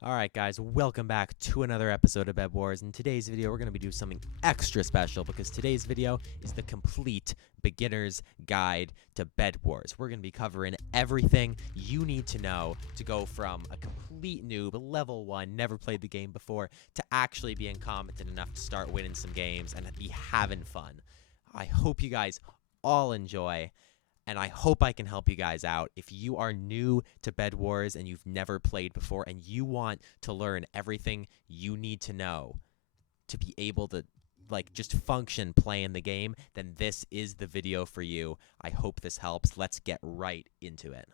Alright guys, welcome back to another episode of Bedwars. In today's video, we're going to be doing something extra special because today's video is the complete beginner's guide to Bedwars. We're going to be covering everything you need to know to go from a complete noob, level 1, never played the game before, to actually being competent enough to start winning some games and be having fun. I hope you guys all enjoy. And I hope I can help you guys out. If you are new to Bedwars and you've never played before and you want to learn everything you need to know to be able to just function playing the game, then this is the video for you. I hope this helps. Let's get right into it.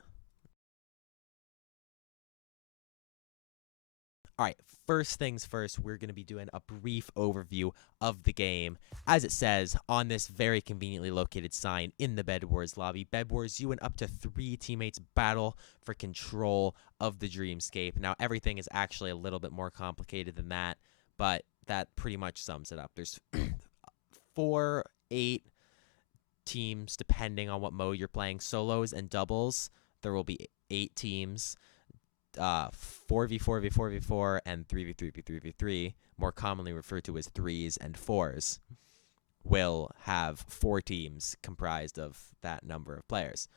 Alright, first things first, we're going to be doing a brief overview of the game. As it says on this very conveniently located sign in the Bedwars lobby, Bedwars, you and up to 3 teammates battle for control of the dreamscape. Now, everything is actually a little bit more complicated than that, but that pretty much sums it up. There's 4, 8 teams, depending on what mode you're playing. Solos and doubles, there will be 8 teams. 4v4, v4, v4, and 3v3, v3, v3, more commonly referred to as 3s and 4s, will have 4 teams comprised of that number of players.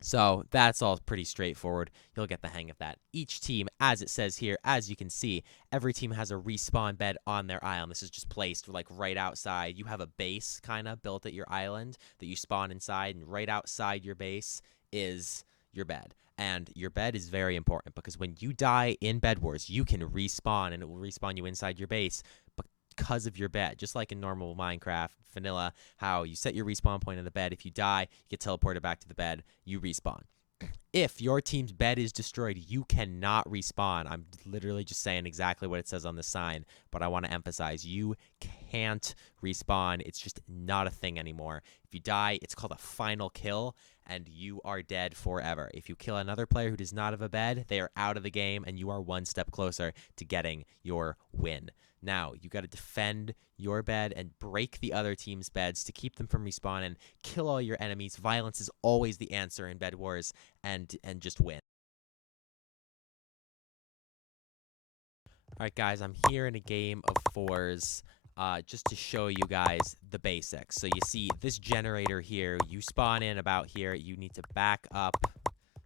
So that's all pretty straightforward. You'll get the hang of that. Each team, as it says here, as you can see, every team has a respawn bed on their island. This is just placed right outside. You have a base kind of built at your island that you spawn inside, and right outside your base is your bed. And your bed is very important because when you die in Bedwars, you can respawn, and it will respawn you inside your base because of your bed. Just like in normal Minecraft vanilla, how you set your respawn point in the bed. If you die, you get teleported back to the bed, you respawn. If your team's bed is destroyed, you cannot respawn. I'm literally just saying exactly what it says on the sign, but I want to emphasize, you can't respawn. It's just not a thing anymore. If you die, it's called a final kill, and you are dead forever. If you kill another player who does not have a bed, they are out of the game, and you are one step closer to getting your win. Now, you got to defend your bed and break the other team's beds to keep them from respawning. Kill all your enemies. Violence is always the answer in Bedwars, and just win. Alright guys, I'm here in a game of 4s. Just to show you guys the basics. So you see this generator here, you spawn in about here, you need to back up.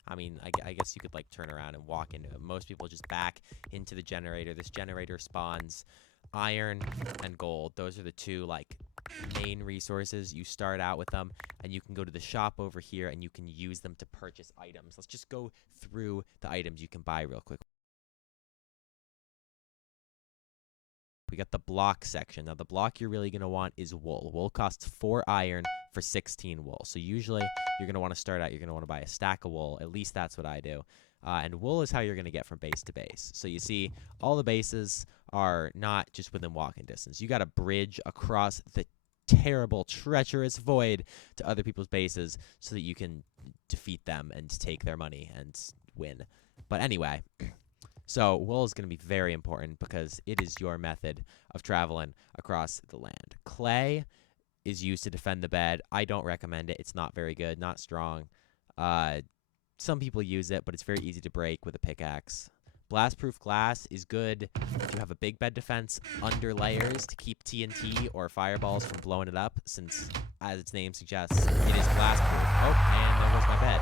I mean, I guess you could turn around and walk into it. Most people just back into the generator. This generator spawns iron and gold. Those are the 2 main resources. You start out with them, and you can go to the shop over here and you can use them to purchase items. Let's just go through the items you can buy real quick. We got the block section. Now, the block you're really going to want is wool. Wool costs 4 iron for 16 wool. So usually, you're going to want to start out, you're going to want to buy a stack of wool. At least that's what I do. And wool is how you're going to get from base to base. So you see, all the bases are not just within walking distance. You got to bridge across the terrible, treacherous void to other people's bases so that you can defeat them and take their money and win. But anyway... So, wool is going to be very important because it is your method of traveling across the land. Clay is used to defend the bed. I don't recommend it. It's not very good, not strong. Some people use it, but it's very easy to break with a pickaxe. Blast-proof glass is good if you have a big bed defense under layers to keep TNT or fireballs from blowing it up, since, as its name suggests, it is blast-proof. Oh, and there goes my bed.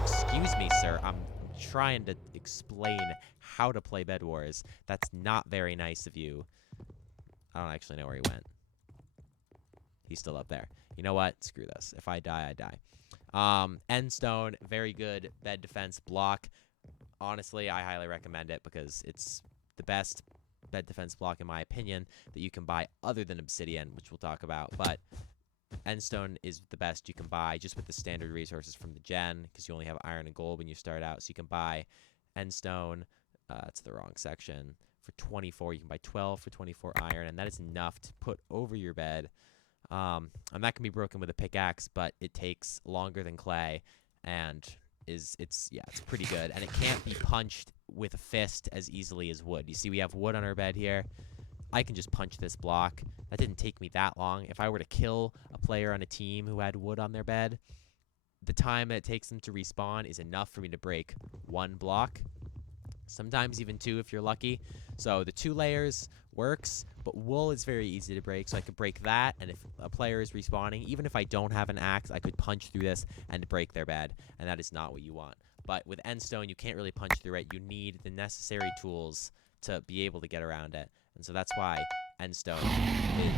Excuse me, sir. I'm trying to explain how to play Bedwars. That's not very nice of you. I don't actually know where he went. He's still up there. You know what? Screw this. If I die, I die. Endstone, very good bed defense block. Honestly, I highly recommend it because it's the best bed defense block, in my opinion, that you can buy other than obsidian, which we'll talk about. But Endstone is the best you can buy just with the standard resources from the gen, because you only have iron and gold when you start out. So you can buy Endstone, that's the wrong section, for 24. You can buy 12 for 24 iron, and that is enough to put over your bed. And that can be broken with a pickaxe, but it takes longer than clay, and it's pretty good. And it can't be punched with a fist as easily as wood. You see, we have wood on our bed here. I can just punch this block. That didn't take me that long. If I were to kill a player on a team who had wood on their bed, the time that it takes them to respawn is enough for me to break 1 block. Sometimes even 2 if you're lucky. So the 2 layers works, but wool is very easy to break. So I could break that, and if a player is respawning, even if I don't have an axe, I could punch through this and break their bed, and that is not what you want. But with endstone, you can't really punch through it. You need the necessary tools to be able to get around it. And so that's why endstone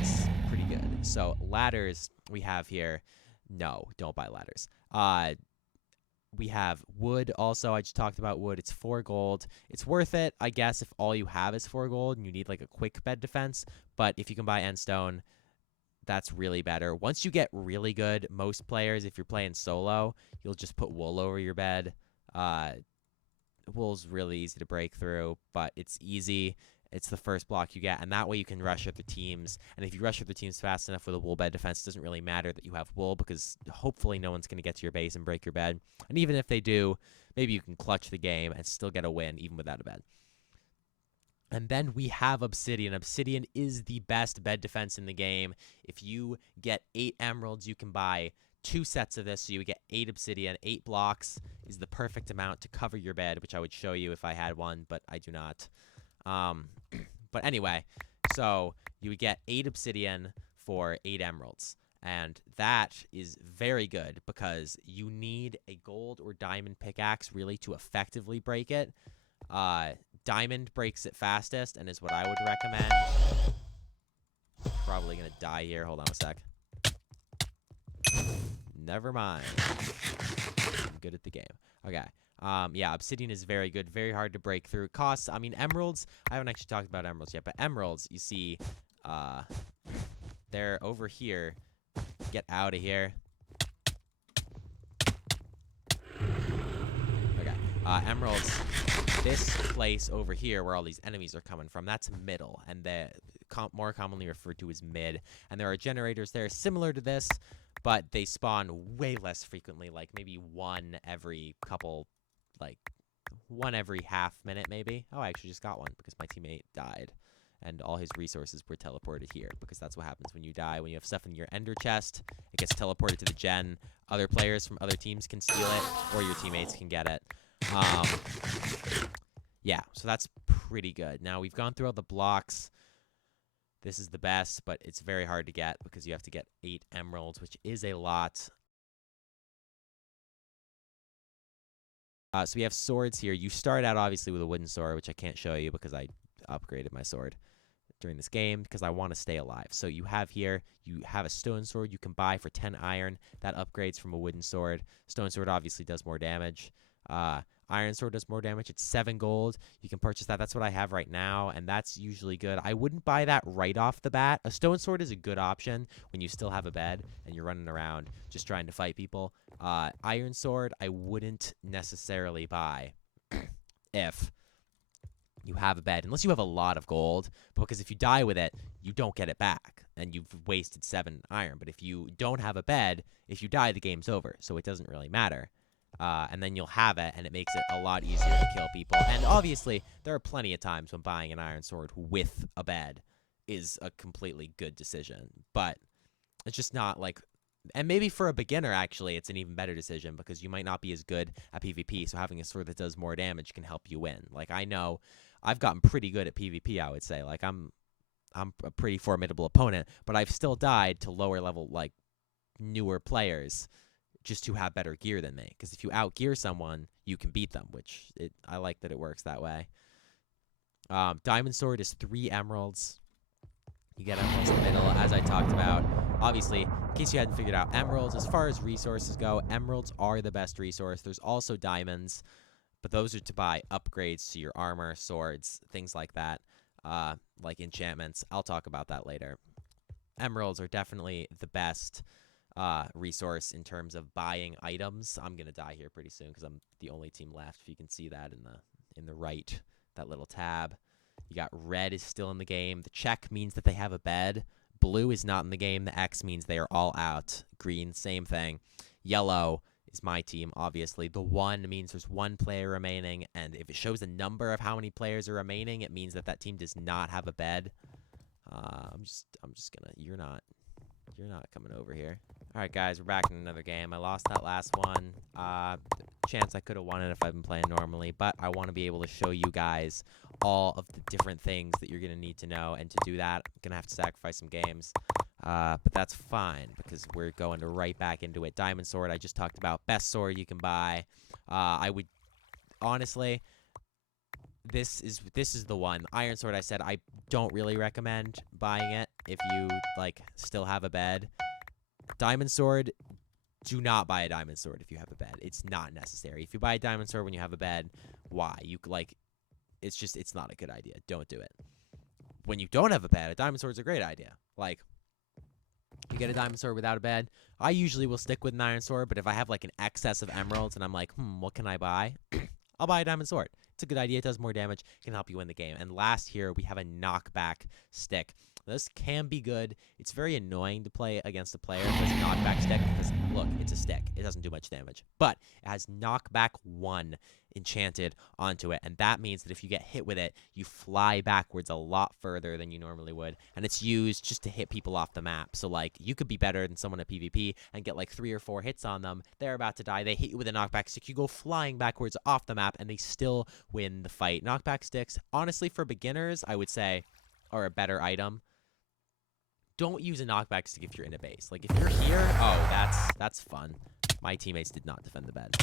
is pretty good. So ladders we have here. No, don't buy ladders. We have wood also. I just talked about wood. It's 4 gold. It's worth it, I guess, if all you have is 4 gold and you need like a quick bed defense. But if you can buy endstone, that's really better. Once you get really good, most players, if you're playing solo, you'll just put wool over your bed. Wool's really easy to break through, but it's easy. It's the first block you get, and that way you can rush other teams. And if you rush other teams fast enough with a wool bed defense, it doesn't really matter that you have wool, because hopefully no one's going to get to your base and break your bed. And even if they do, maybe you can clutch the game and still get a win even without a bed. And then we have obsidian. Obsidian is the best bed defense in the game. If you get 8 emeralds, you can buy 2 sets of this, so you would get 8 obsidian. 8 blocks is the perfect amount to cover your bed, which I would show you if I had one, but I do not. But anyway, so you would get 8 obsidian for 8 emeralds. And that is very good because you need a gold or diamond pickaxe really to effectively break it. Diamond breaks it fastest and is what I would recommend. Probably going to die here. Hold on a sec. Never mind. I'm good at the game. Okay. Yeah, obsidian is very good, very hard to break through. Costs, I mean, emeralds, I haven't actually talked about emeralds yet, but emeralds, you see, they're over here. Get out of here. Okay, emeralds, this place over here where all these enemies are coming from, that's middle, and the more commonly referred to as mid. And there are generators there similar to this, but they spawn way less frequently, like maybe one every couple, like one every half minute maybe. Oh, I actually just got one because my teammate died and all his resources were teleported here, because that's what happens when you die. When you have stuff in your ender chest, it gets teleported to the gen. Other players from other teams can steal it, or your teammates can get it. Yeah, so that's pretty good. Now, we've gone through all the blocks. This is the best, but it's very hard to get because you have to get 8 emeralds, which is a lot. So we have swords here. You start out, obviously, with a wooden sword, which I can't show you because I upgraded my sword during this game because I want to stay alive. So you have here, you have a stone sword you can buy for 10 iron. That upgrades from a wooden sword. Stone sword obviously does more damage. Iron sword does more damage. It's 7 gold. You can purchase that. That's what I have right now, and that's usually good. I wouldn't buy that right off the bat. A stone sword is a good option when you still have a bed and you're running around just trying to fight people. Iron sword, I wouldn't necessarily buy if you have a bed, unless you have a lot of gold, because if you die with it, you don't get it back, and you've wasted 7 iron. But if you don't have a bed, if you die, the game's over, so it doesn't really matter. And then you'll have it, and it makes it a lot easier to kill people. And obviously, there are plenty of times when buying an iron sword with a bed is a completely good decision. But it's just not like... And maybe for a beginner, actually, it's an even better decision because you might not be as good at PvP, so having a sword that does more damage can help you win. Like, I know I've gotten pretty good at PvP, I would say. Like, I'm a pretty formidable opponent, but I've still died to lower level, like, newer players just to have better gear than me. Because if you outgear someone, you can beat them, which I like that it works that way. Diamond sword is 3 emeralds. You get emeralds in the middle, as I talked about. Obviously, in case you hadn't figured out, emeralds, as far as resources go, emeralds are the best resource. There's also diamonds, but those are to buy upgrades to your armor, swords, things like that, like enchantments. I'll talk about that later. Emeralds are definitely the best resource in terms of buying items. I'm gonna die here pretty soon because I'm the only team left. If you can see that in the right, that little tab. You got red is still in the game. The check means that they have a bed. Blue is not in the game. The X means they are all out. Green, same thing. Yellow is my team, obviously. The 1 means there's 1 player remaining, and if it shows a number of how many players are remaining, it means that that team does not have a bed. I'm just gonna... You're not You're not coming over here. All right, guys, we're back in another game. I lost that last one. Chance I could have won it if I'd been playing normally, but I want to be able to show you guys all of the different things that you're going to need to know, and to do that, I'm going to have to sacrifice some games. But that's fine, because we're going to right back into it. Diamond sword, I just talked about. Best sword you can buy. I would, honestly, this is the one. Iron sword, I said I don't really recommend buying it if you, like, still have a bed. Diamond sword, do not buy a diamond sword if you have a bed. It's not necessary. If you buy a diamond sword when you have a bed, why? It's not a good idea. Don't do it. When you don't have a bed, a diamond sword's a great idea. Like, you get a diamond sword without a bed. I usually will stick with an iron sword, but if I have, like, an excess of emeralds and I'm like, what can I buy? I'll buy a diamond sword. It's a good idea. It does more damage. It can help you win the game. And last here, we have a knockback stick. This can be good. It's very annoying to play against a player with a knockback stick because, look, it's a stick. It doesn't do much damage. But it has knockback 1 enchanted onto it, and that means that if you get hit with it, you fly backwards a lot further than you normally would, and it's used just to hit people off the map. So, like, you could be better than someone at PvP and get, like, 3 or 4 hits on them. They're about to die. They hit you with a knockback stick. You go flying backwards off the map, and they still win the fight. Knockback sticks, honestly, for beginners, I would say, are a better item. Don't use a knockback stick if you're in a base. Like, if you're here, oh, that's fun. My teammates did not defend the bed.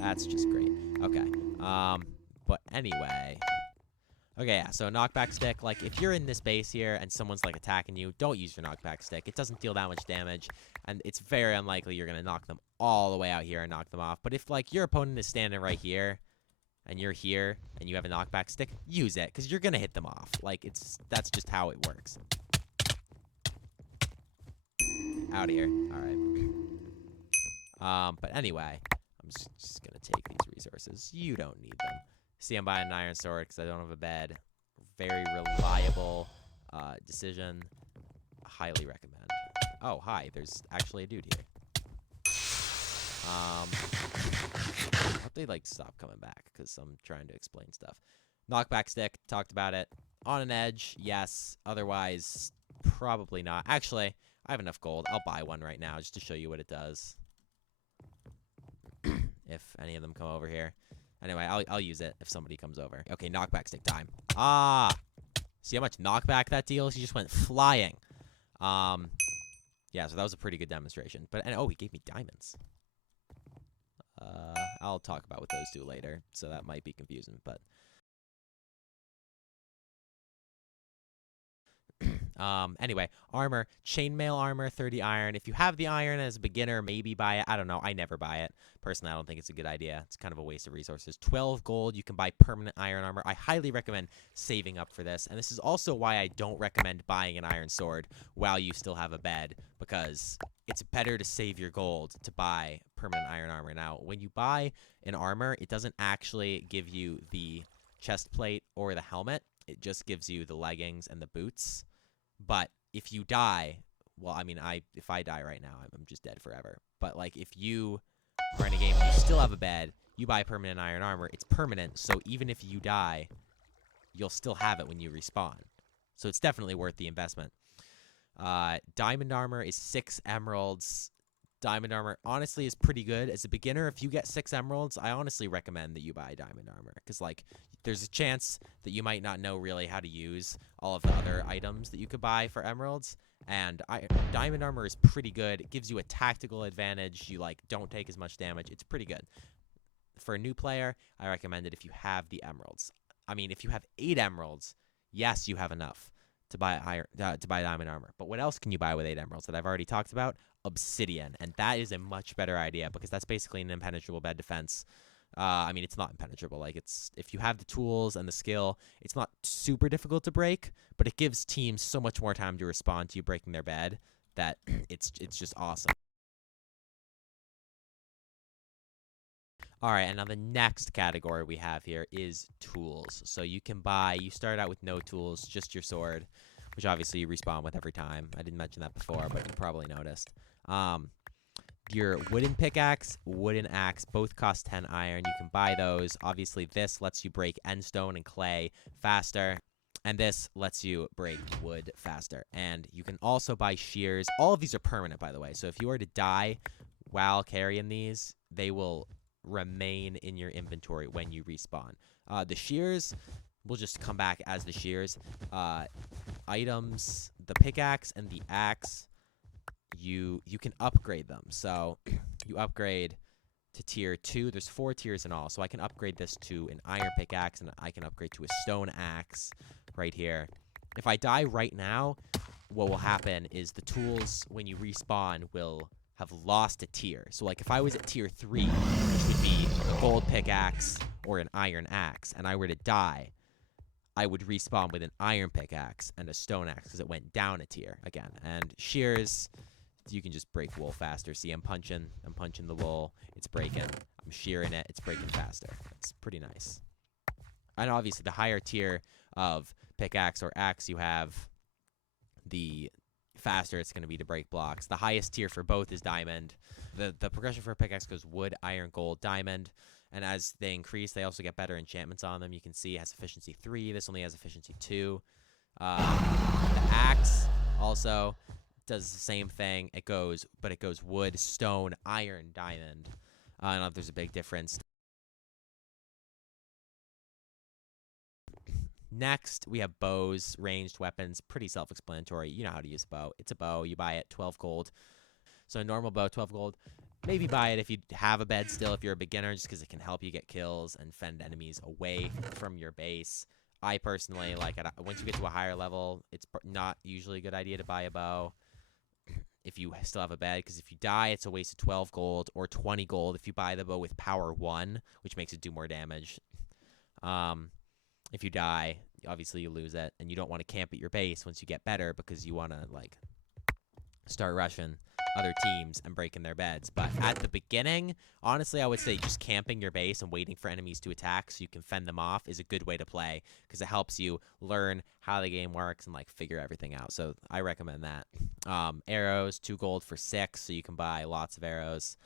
That's just great. Okay. But anyway. Okay, yeah, so knockback stick, like, if you're in this base here and someone's, like, attacking you, don't use your knockback stick. It doesn't deal that much damage, and it's very unlikely you're going to knock them all the way out here and knock them off. But if, like, your opponent is standing right here, and you're here, and you have a knockback stick, use it, because you're going to hit them off. Like, that's just how it works. Out of here. Alright. But anyway, I'm just going to take these resources. You don't need them. See, I'm buying an iron sword because I don't have a bed. Very reliable decision. Highly recommend. Oh, hi. There's actually a dude here. I hope they, like, stop coming back because I'm trying to explain stuff. Knockback stick. Talked about it. On an edge, yes. Otherwise, probably not. Actually, I have enough gold. I'll buy one right now just to show you what it does. If any of them come over here. Anyway, I'll use it if somebody comes over. Okay, knockback stick time. See how much knockback that deals? He just went flying. Yeah, so that was a pretty good demonstration. Oh, he gave me diamonds. I'll talk about what those do later, so that might be confusing, but anyway, armor, chainmail armor, 30 iron. If you have the iron as a beginner, maybe buy it. I don't know. I never buy it. Personally, I don't think it's a good idea. It's kind of a waste of resources. 12 gold, you can buy permanent iron armor. I highly recommend saving up for this. And this is also why I don't recommend buying an iron sword while you still have a bed, because it's better to save your gold to buy permanent iron armor. Now, when you buy an armor, it doesn't actually give you the chest plate or the helmet. It just gives you the leggings and the boots. But if you die, well, I mean, if I die right now, I'm just dead forever. But, like, if you are in a game and you still have a bed, you buy permanent iron armor, it's permanent, so even if you die, you'll still have it when you respawn. So it's definitely worth the investment. Diamond armor is 6 emeralds. Diamond armor, honestly, is pretty good. As a beginner, if you get 6 emeralds, I honestly recommend that you buy diamond armor. Because, like, there's a chance that you might not know really how to use all of the other items that you could buy for emeralds. And diamond armor is pretty good. It gives you a tactical advantage. You, like, don't take as much damage. It's pretty good. For a new player, I recommend it if you have the emeralds. I mean, if you have 8 emeralds, yes, you have enough to buy diamond armor. But what else can you buy with 8 emeralds that I've already talked about? Obsidian, and that is a much better idea because that's basically an impenetrable bed defense. I mean, it's not impenetrable. Like, if you have the tools and the skill, it's not super difficult to break, but it gives teams so much more time to respond to you breaking their bed that it's just awesome. All right, and now the next category we have here is tools. So you start out with no tools, just your sword, which obviously you respawn with every time. I didn't mention that before, but you probably noticed. Your wooden pickaxe, wooden axe, both cost 10 iron. You can buy those. Obviously, this lets you break endstone and clay faster. And this lets you break wood faster. And you can also buy shears. All of these are permanent, by the way. So if you were to die while carrying these, they will remain in your inventory when you respawn. The shears will just come back as the shears. Items, the pickaxe and the axe, you can upgrade them. So you upgrade to tier 2. There's 4 tiers in all. So I can upgrade this to an iron pickaxe, and I can upgrade to a stone axe right here. If I die right now, what will happen is the tools, when you respawn, will have lost a tier. So, like, if I was at tier 3, which would be a gold pickaxe or an iron axe, and I were to die, I would respawn with an iron pickaxe and a stone axe because it went down a tier again. And shears, you can just break wool faster. See, I'm punching the wool. It's breaking. I'm shearing it. It's breaking faster. It's pretty nice. And obviously, the higher tier of pickaxe or axe you have, the faster it's going to be to break blocks. The highest tier for both is diamond. The progression for a pickaxe goes wood, iron, gold, diamond. And as they increase, they also get better enchantments on them. You can see it has efficiency 3. This only has efficiency 2. The axe also does the same thing. It goes wood, stone, iron, diamond. I don't know if there's a big difference. Next, we have bows, ranged weapons. Pretty self-explanatory. You know how to use a bow. It's a bow. You buy it, 12 gold. So a normal bow, 12 gold. Maybe buy it if you have a bed still, if you're a beginner, just because it can help you get kills and fend enemies away from your base. I personally, like, once you get to a higher level, it's not usually a good idea to buy a bow if you still have a bed, because if you die, it's a waste of 12 gold or 20 gold if you buy the bow with power 1, which makes it do more damage. If you die, obviously you lose it, and you don't want to camp at your base once you get better because you want to, like, start rushing other teams and breaking their beds. But at the beginning, honestly, I would say just camping your base and waiting for enemies to attack so you can fend them off is a good way to play, because it helps you learn how the game works and, like, figure everything out. So I recommend that. Arrows, 2 gold for 6, so you can buy lots of arrows.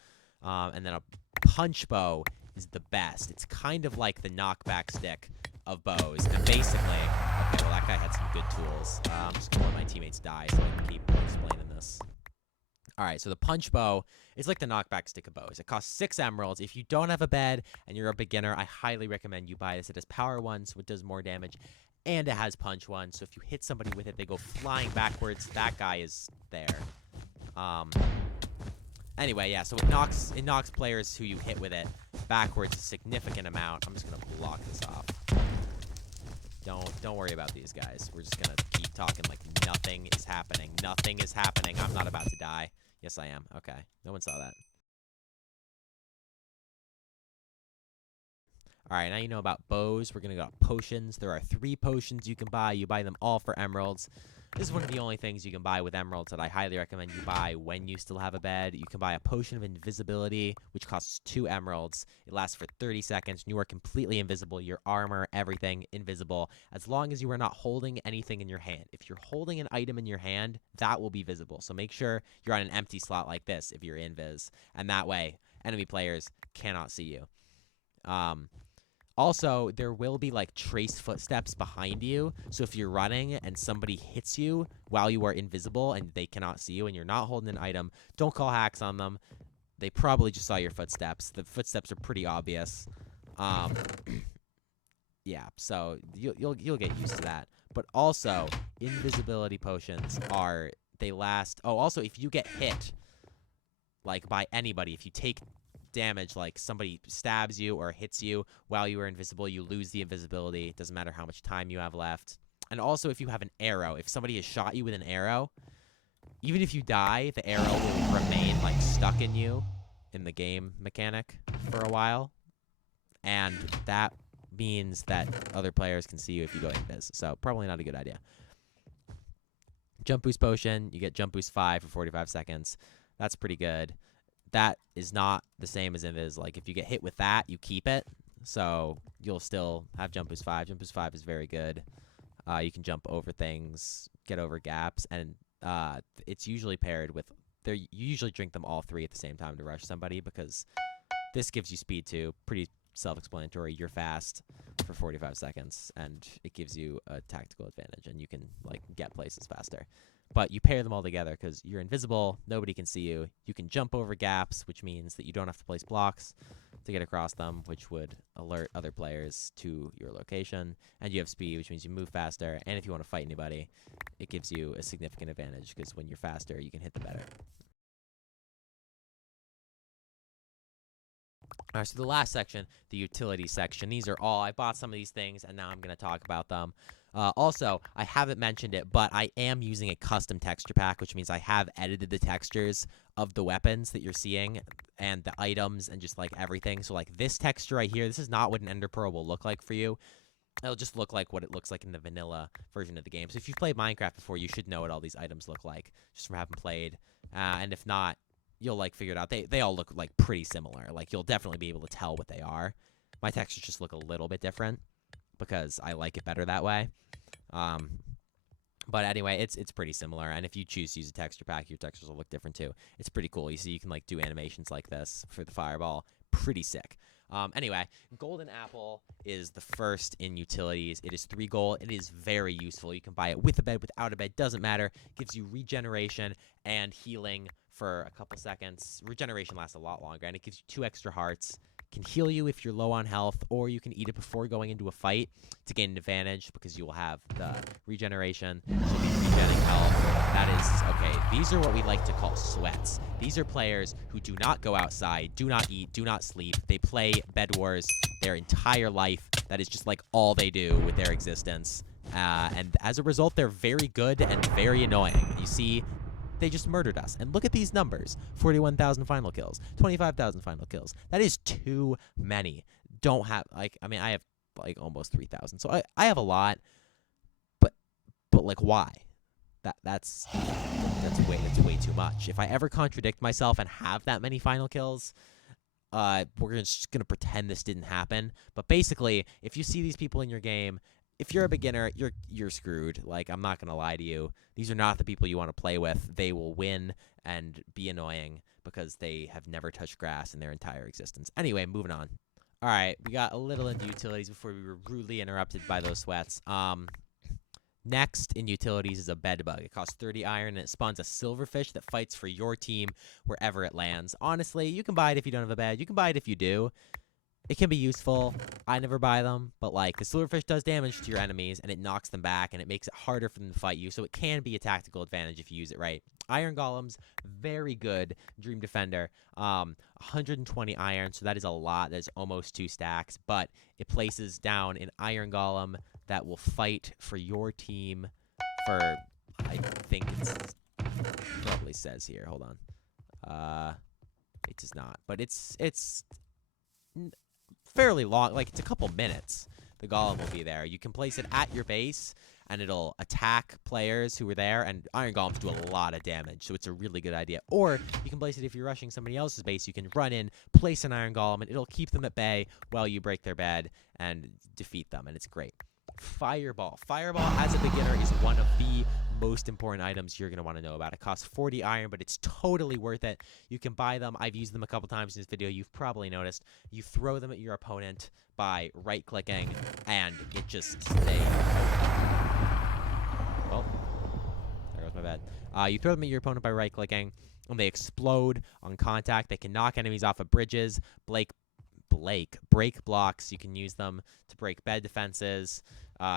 And then a punch bow is the best. It's kind of like the knockback stick of bows. And basically, okay, well, that guy had some good tools. I'm just going to let my teammates die so I can keep explaining this. All right, so the punch bow is like the knockback stick of bows. It costs 6 emeralds. If you don't have a bed and you're a beginner, I highly recommend you buy this. It has power 1, so it does more damage, and it has punch 1. So if you hit somebody with it, they go flying backwards. That guy is there. Anyway, yeah, so it knocks players who you hit with it backwards a significant amount. I'm just gonna block this off. Don't worry about these guys. We're just gonna keep talking like nothing is happening. Nothing is happening. I'm not about to die. Yes, I am. Okay. No one saw that. All right, now you know about bows. We're going to go to potions. There are 3 potions you can buy. You buy them all for emeralds. This is one of the only things you can buy with emeralds that I highly recommend you buy when you still have a bed. You can buy a potion of invisibility, which costs 2 emeralds. It lasts for 30 seconds, and you are completely invisible. Your armor, everything, invisible, as long as you are not holding anything in your hand. If you're holding an item in your hand, that will be visible. So make sure you're on an empty slot like this if you're invis, and that way enemy players cannot see you. Also, there will be, like, trace footsteps behind you, so if you're running and somebody hits you while you are invisible and they cannot see you and you're not holding an item, don't call hacks on them. They probably just saw your footsteps. The footsteps are pretty obvious. Yeah, so you'll get used to that. But also, invisibility potions they last... Oh, also, if you get hit, like, by anybody, if you take damage, like somebody stabs you or hits you while you are invisible, you lose the invisibility. It doesn't matter how much time you have left. And also, if you have an arrow, if somebody has shot you with an arrow, even if you die, the arrow will remain, like, stuck in you in the game mechanic for a while, and that means that other players can see you if you go invis. So probably not a good idea. Jump boost potion, you get jump boost 5 for 45 seconds. That's pretty good. That is not the same as invis. Like, if you get hit with that, you keep it. So you'll still have jump boost 5. Jump boost 5 is very good. You can jump over things, get over gaps, and it's usually paired with... You usually drink them all 3 at the same time to rush somebody, because this gives you speed too. Pretty self-explanatory. You're fast. for 45 seconds, and it gives you a tactical advantage, and you can like get places faster. But you pair them all together because you're invisible, nobody can see you. You can jump over gaps, which means that you don't have to place blocks to get across them, which would alert other players to your location. And you have speed, which means you move faster. And if you want to fight anybody, it gives you a significant advantage because when you're faster, you can hit them better. All right, so the last section, the utility section. These are all, I bought some of these things, and now I'm going to talk about them. Also, I haven't mentioned it, but I am using a custom texture pack, which means I have edited the textures of the weapons that you're seeing and the items and just like everything. So like this texture right here, this is not what an Ender Pearl will look like for you. It'll just look like what it looks like in the vanilla version of the game. So if you've played Minecraft before, you should know what all these items look like just from having played. And if not, you'll like figure it out. They all look like pretty similar. Like you'll definitely be able to tell what they are. My textures just look a little bit different because I like it better that way. But anyway, it's pretty similar. And if you choose to use a texture pack, your textures will look different too. It's pretty cool. You see, you can like do animations like this for the fireball. Pretty sick. Anyway, Golden Apple is the first in utilities. It is 3 gold. It is very useful. You can buy it with a bed, without a bed, doesn't matter. It gives you regeneration and healing for a couple seconds. Regeneration lasts a lot longer, and it gives you 2 extra hearts. Can heal you if you're low on health, or you can eat it before going into a fight to gain an advantage because you will have the regeneration. So you'll be regenning health. That is, okay, these are what we like to call sweats. These are players who do not go outside, do not eat, do not sleep. They play Bedwars their entire life. That is just like all they do with their existence. And as a result, they're very good and very annoying. You see, they just murdered us. And look at these numbers. 41,000 final kills. 25,000 final kills. That is too many. Don't have, like, I mean, I have, like, almost 3,000. So I have a lot. But like, why? That's way too much. If I ever contradict myself and have that many final kills, we're just going to pretend this didn't happen. But basically, if you see these people in your game, if you're a beginner, you're screwed. Like, I'm not going to lie to you. These are not the people you want to play with. They will win and be annoying because they have never touched grass in their entire existence. Anyway, moving on. All right, we got a little into utilities before we were rudely interrupted by those sweats. Next in utilities is a bed bug. It costs 30 iron, and it spawns a silverfish that fights for your team wherever it lands. Honestly, you can buy it if you don't have a bed. You can buy it if you do. It can be useful. I never buy them, but like the silverfish does damage to your enemies, and it knocks them back, and it makes it harder for them to fight you, so it can be a tactical advantage if you use it right. Iron Golems, very good Dream Defender. 120 iron, so that is a lot. That is almost 2 stacks, but it places down an Iron Golem that will fight for your team for, I think it probably says here. Hold on. It does not, but it's fairly long, like it's a couple minutes. The golem will be there. You can place it at your base, and it'll attack players who are there, and iron golems do a lot of damage, so it's a really good idea. Or you can place it if you're rushing somebody else's base. You can run in, place an iron golem, and it'll keep them at bay while you break their bed and defeat them, and it's great. Fireball. Fireball, as a beginner, is one of the most important items you're going to want to know about. It costs 40 iron, but it's totally worth it. You can buy them. I've used them a couple times in this video. You've probably noticed. You throw them at your opponent by right-clicking, and it just... Oh, there goes my bed. You throw them at your opponent by right-clicking, and they explode on contact. They can knock enemies off of bridges, break blocks. You can use them to break bed defenses,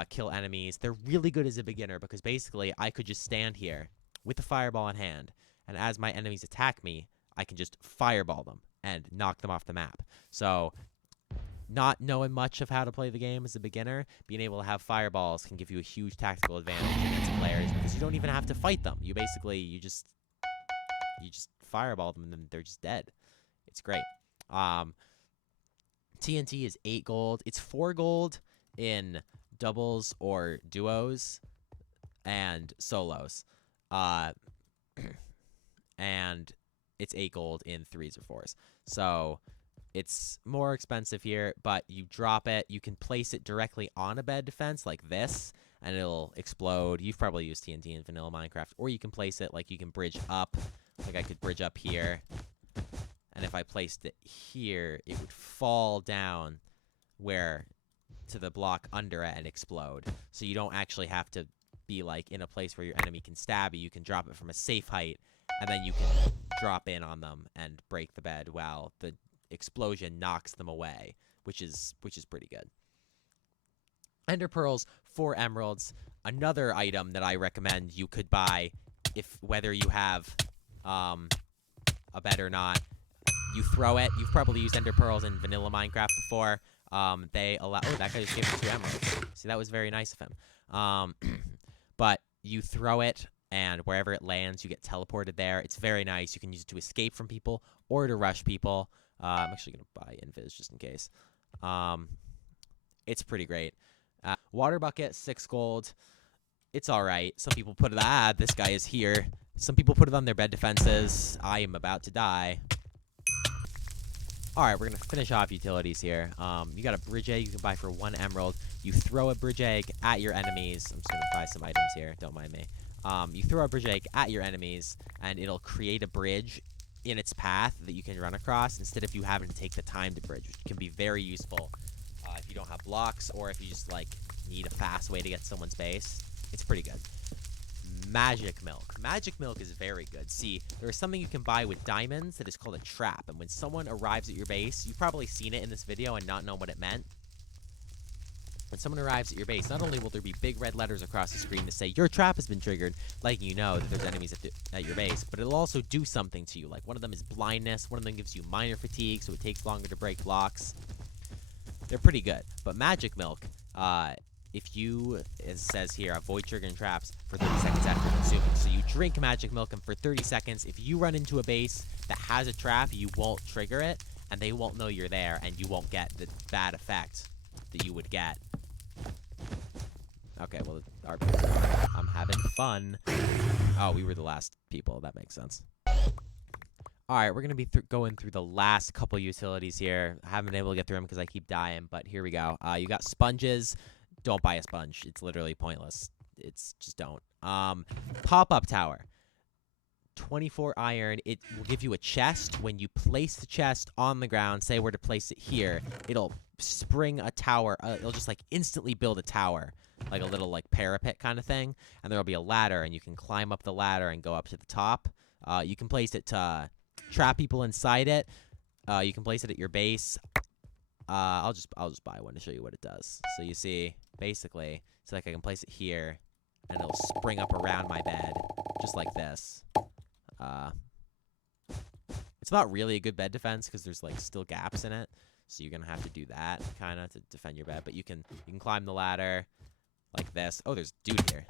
kill enemies. They're really good as a beginner because basically I could just stand here with the fireball in hand, and as my enemies attack me, I can just fireball them and knock them off the map. So not knowing much of how to play the game as a beginner, being able to have fireballs can give you a huge tactical advantage against players because you don't even have to fight them. You basically, you just fireball them and then they're just dead. It's great. TNT is 8 gold. It's 4 gold in doubles or duos and solos. And it's 8 gold in 3s or 4s. So it's more expensive here, but you drop it. You can place it directly on a bed defense like this, and it'll explode. You've probably used TNT in vanilla Minecraft. Or you can place it like you can bridge up. Like I could bridge up here. And if I placed it here, it would fall down where to the block under it and explode. So you don't actually have to be like in a place where your enemy can stab you. You can drop it from a safe height, and then you can drop in on them and break the bed while the explosion knocks them away, which is pretty good. Ender pearls, 4 emeralds. Another item that I recommend you could buy, whether you have a bed or not. You throw it. You've probably used ender pearls in vanilla Minecraft before. They allow. Oh, that guy just gave me 2 emeralds. See, that was very nice of him. But you throw it, and wherever it lands, you get teleported there. It's very nice. You can use it to escape from people or to rush people. I'm actually gonna buy invis just in case. It's pretty great. Water bucket, 6 gold. It's all right. Some people put it. This guy is here. Some people put it on their bed defenses. I am about to die. All right, we're going to finish off utilities here. You got a bridge egg you can buy for 1 emerald. You throw a bridge egg at your enemies. I'm just going to buy some items here. Don't mind me. You throw a bridge egg at your enemies, and it'll create a bridge in its path that you can run across instead of you having to take the time to bridge, which can be very useful if you don't have blocks or if you just, like, need a fast way to get someone's base. It's pretty good. Magic milk. Magic milk is very good. See, there is something you can buy with diamonds that is called a trap. And when someone arrives at your base, you've probably seen it in this video and not know what it meant. When someone arrives at your base, not only will there be big red letters across the screen to say your trap has been triggered, letting you know that there's enemies at your base, but it'll also do something to you. Like one of them is blindness, one of them gives you minor fatigue, so it takes longer to break blocks. They're pretty good. But magic milk, if you, it says here, avoid triggering traps for 30 seconds after consuming. So you drink magic milk, and for 30 seconds, if you run into a base that has a trap, you won't trigger it, and they won't know you're there, and you won't get the bad effect that you would get. Okay, well, I'm having fun. Oh, we were the last people. That makes sense. All right, we're going to be going through the last couple utilities here. I haven't been able to get through them because I keep dying, but here we go. You got sponges. Don't buy a sponge. It's literally pointless. Just don't. Pop-up tower. 24 iron. It will give you a chest. When you place the chest on the ground, say where to place it here, it'll spring a tower. It'll just like instantly build a tower, like a little like parapet kind of thing. And there'll be a ladder, and you can climb up the ladder and go up to the top. You can place it to trap people inside it. You can place it at your base. I'll just buy one to show you what it does. So you see, basically, it's like I can place it here, and it'll spring up around my bed, just like this. It's not really a good bed defense because there's like still gaps in it, so you're gonna have to do that kind of to defend your bed. But you can climb the ladder like this. Oh, there's dude here,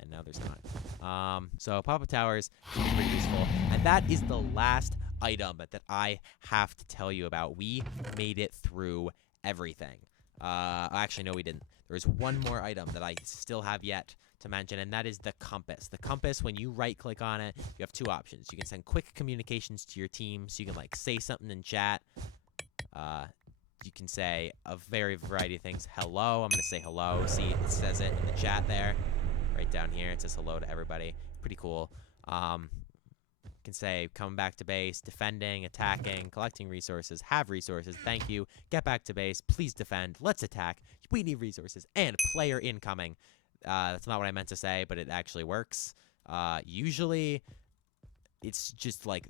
and now there's not. So pop-up towers can be pretty useful, and that is the last item that I have to tell you about. We made it through everything. Actually, no, we didn't. There is one more item that I still have yet to mention, and that is the compass. The compass, when you right-click on it, you have 2 options. You can send quick communications to your team, so you can, like, say something in chat. You can say a variety of things. Hello. I'm going to say hello. See, it says it in the chat there. Right down here, it says hello to everybody. Pretty cool. You can say, coming back to base, defending, attacking, collecting resources, have resources, thank you, get back to base, please defend, let's attack, we need resources, and player incoming. That's not what I meant to say, but it actually works. Usually, it's just like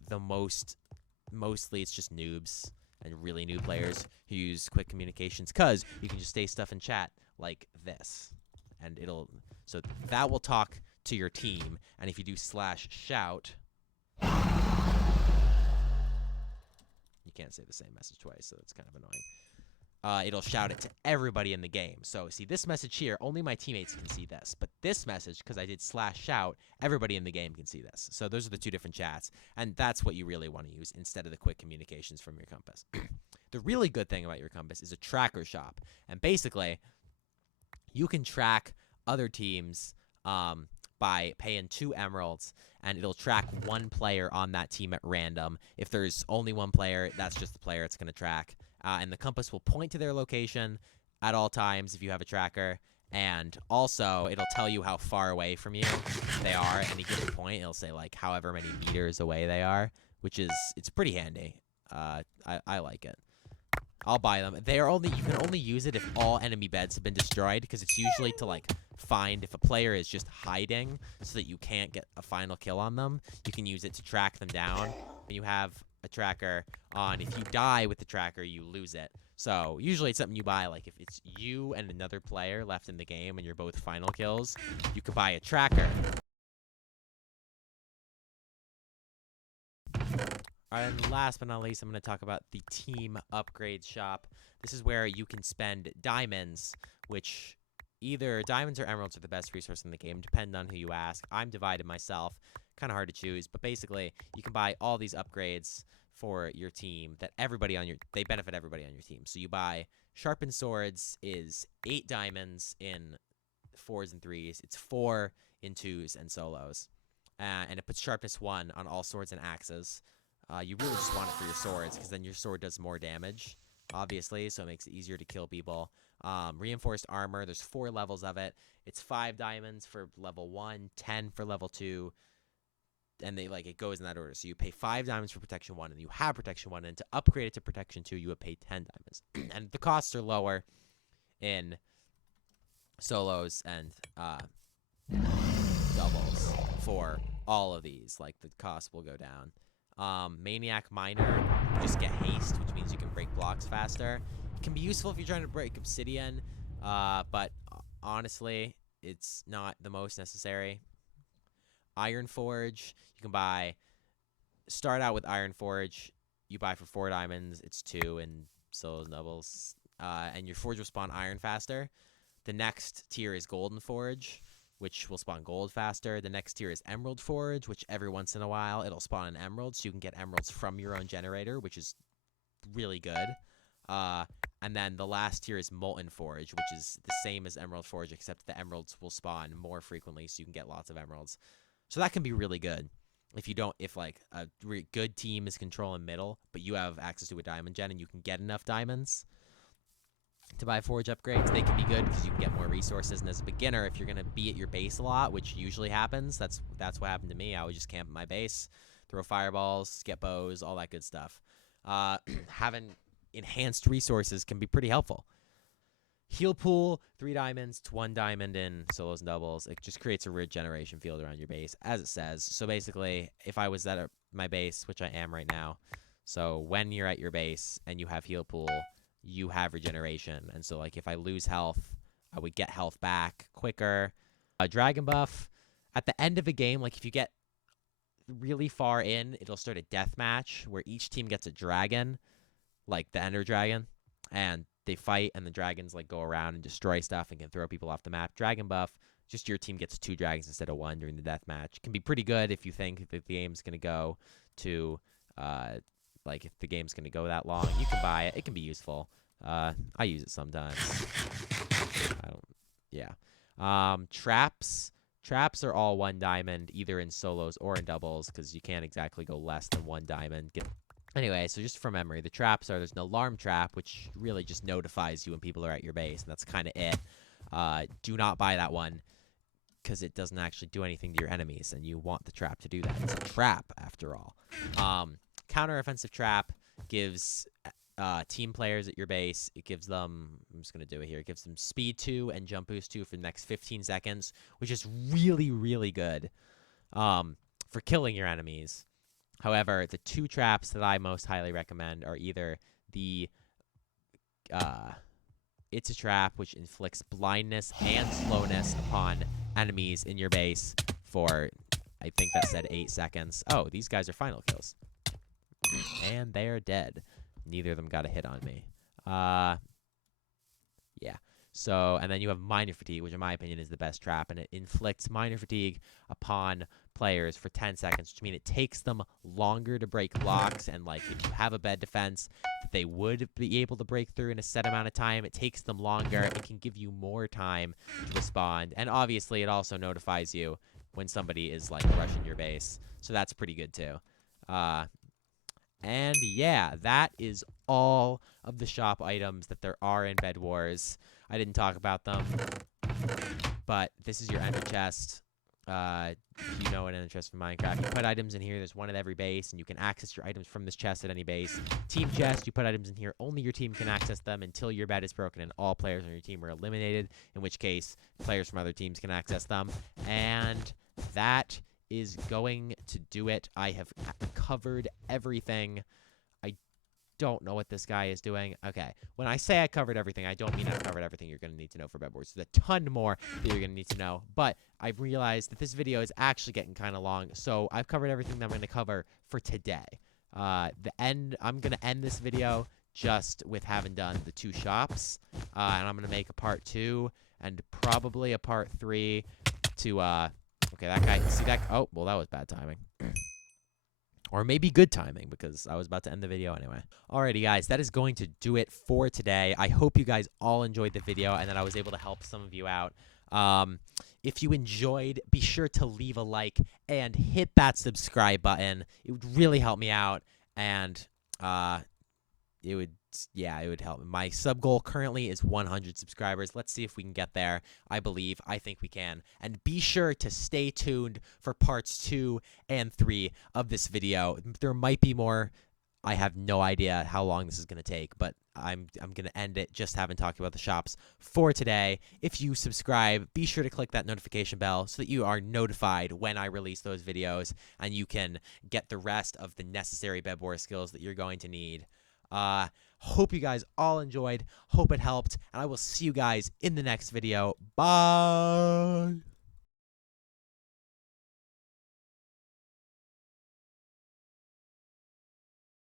mostly it's just noobs and really new players who use quick communications, because you can just say stuff in chat like this, and so that will talk to your team, and if you do /shout, you can't say the same message twice, so it's kind of annoying. It'll shout it to everybody in the game. So, see, this message here, only my teammates can see this. But this message, because I did /shout, everybody in the game can see this. So those are the 2 different chats, and that's what you really want to use instead of the quick communications from your compass. The really good thing about your compass is a tracker shop. And basically, you can track other teams by paying 2 emeralds, and it'll track 1 player on that team at random. If there's only 1 player, that's just the player it's going to track. And the compass will point to their location at all times if you have a tracker. And also, it'll tell you how far away from you they are at any given point. It'll say, like, however many meters away they are, which is, it's pretty handy. I like it. I'll buy them. You can only use it if all enemy beds have been destroyed, because it's usually to like find if a player is just hiding so that you can't get a final kill on them. You can use it to track them down. And you have a tracker on. If you die with the tracker, you lose it. So usually it's something you buy, like if it's you and another player left in the game and you're both final kills, you could buy a tracker. Alright, and last but not least, I'm going to talk about the team upgrade shop. This is where you can spend diamonds, which either diamonds or emeralds are the best resource in the game, depending on who you ask. I'm divided myself, kind of hard to choose, but basically you can buy all these upgrades for your team that they benefit everybody on your team. So you buy sharpened swords is 8 diamonds in 4s and 3s. It's 4 in 2s and solos. And it puts sharpness 1 on all swords and axes. You really just want it for your swords, because then your sword does more damage, obviously, so it makes it easier to kill people. Reinforced armor, there's 4 levels of it. It's 5 diamonds for level 1, 10 for level 2, and it goes in that order. So you pay 5 diamonds for protection 1, and you have protection 1, and to upgrade it to protection 2, you would pay 10 diamonds. And the costs are lower in solos and doubles for all of these. Like, the cost will go down. Maniac Miner, you just get haste, which means you can break blocks faster. It can be useful if you're trying to break obsidian, but honestly, it's not the most necessary. Iron Forge, you can start out with Iron Forge, you buy for 4 diamonds, it's 2 in solos and doubles, and your forge will spawn iron faster. The next tier is Golden Forge, which will spawn gold faster. The next tier is Emerald Forge, which every once in a while it'll spawn an emerald, so you can get emeralds from your own generator, which is really good. And then the last tier is Molten Forge, which is the same as Emerald Forge, except the emeralds will spawn more frequently, so you can get lots of emeralds. So that can be really good. If like a good team is controlling middle, but you have access to a diamond gen and you can get enough diamonds to buy forge upgrades, they can be good because you can get more resources. And as a beginner, if you're gonna be at your base a lot, which usually happens, that's what happened to me. I would just camp at my base, throw fireballs, get bows, all that good stuff. Having enhanced resources can be pretty helpful. Heal pool, 3 diamonds to 1 diamond in solos and doubles. It just creates a regeneration field around your base, as it says. So basically, if I was at my base, which I am right now, so when you're at your base and you have heal pool, you have regeneration. And so, like, if I lose health, I would get health back quicker. Dragon buff, at the end of a game, like, if you get really far in, it'll start a death match where each team gets a dragon, like the Ender Dragon, and they fight, and the dragons, like, go around and destroy stuff and can throw people off the map. Dragon buff, just your team gets 2 dragons instead of 1 during the death match. Can be pretty good if you think that the game's going to go to, if the game's going to go that long. You can buy it. It can be useful. I use it sometimes. Traps. Traps are all 1 diamond, either in solos or in doubles, because you can't exactly go less than 1 diamond. Anyway, so just from memory, the traps there's an alarm trap, which really just notifies you when people are at your base, and that's kind of it. Do not buy that one, because it doesn't actually do anything to your enemies, and you want the trap to do that. It's a trap, after all. Counter-offensive trap gives team players at your base, it gives them, I'm just going to do it here, it gives them speed 2 and jump boost 2 for the next 15 seconds, which is really, really good for killing your enemies. However, the 2 traps that I most highly recommend are either the It's a Trap, which inflicts blindness and slowness upon enemies in your base for, I think that said 8 seconds. Oh, these guys are final kills. And they're dead. Neither of them got a hit on me. Yeah. So, and then you have Minor Fatigue, which in my opinion is the best trap, and it inflicts Minor Fatigue upon players for 10 seconds, which means it takes them longer to break blocks, and, like, if you have a bed defense that they would be able to break through in a set amount of time, it takes them longer. It can give you more time to respond, and obviously it also notifies you when somebody is, like, rushing your base, so that's pretty good too. And yeah, that is all of the shop items that there are in Bedwars. I didn't talk about them, but this is your ender chest. if you know an interest in Minecraft, you put items in here. There's one at every base, and you can access your items from this chest at any base. Team chest, you put items in here. Only your team can access them until your bed is broken and all players on your team are eliminated, in which case players from other teams can access them. And that is going to do it. I have covered everything. I don't know what this guy is doing. Okay, when I say I covered everything, I don't mean I've covered everything you're going to need to know for Bedwars. There's a ton more that you're going to need to know, but I've realized that this video is actually getting kind of long, so I've covered everything that I'm going to cover for today. I'm going to end this video just with having done the 2 shops, and I'm going to make a part 2 and probably a part 3 to, okay, that guy, see that? Oh, well, that was bad timing. Or maybe good timing, because I was about to end the video anyway. Alrighty, guys, that is going to do it for today. I hope you guys all enjoyed the video and that I was able to help some of you out. If you enjoyed, be sure to leave a like and hit that subscribe button. It would really help me out, and it would help. My sub goal currently is 100 subscribers. Let's see if we can get there. I think we can. And be sure to stay tuned for parts 2 and 3 of this video. There might be more. I have no idea how long this is going to take, but I'm going to end it just having talked about the shops for today. If you subscribe, be sure to click that notification bell so that you are notified when I release those videos, and you can get the rest of the necessary Bedwars skills that you're going to need. Hope you guys all enjoyed. Hope it helped. And I will see you guys in the next video. Bye!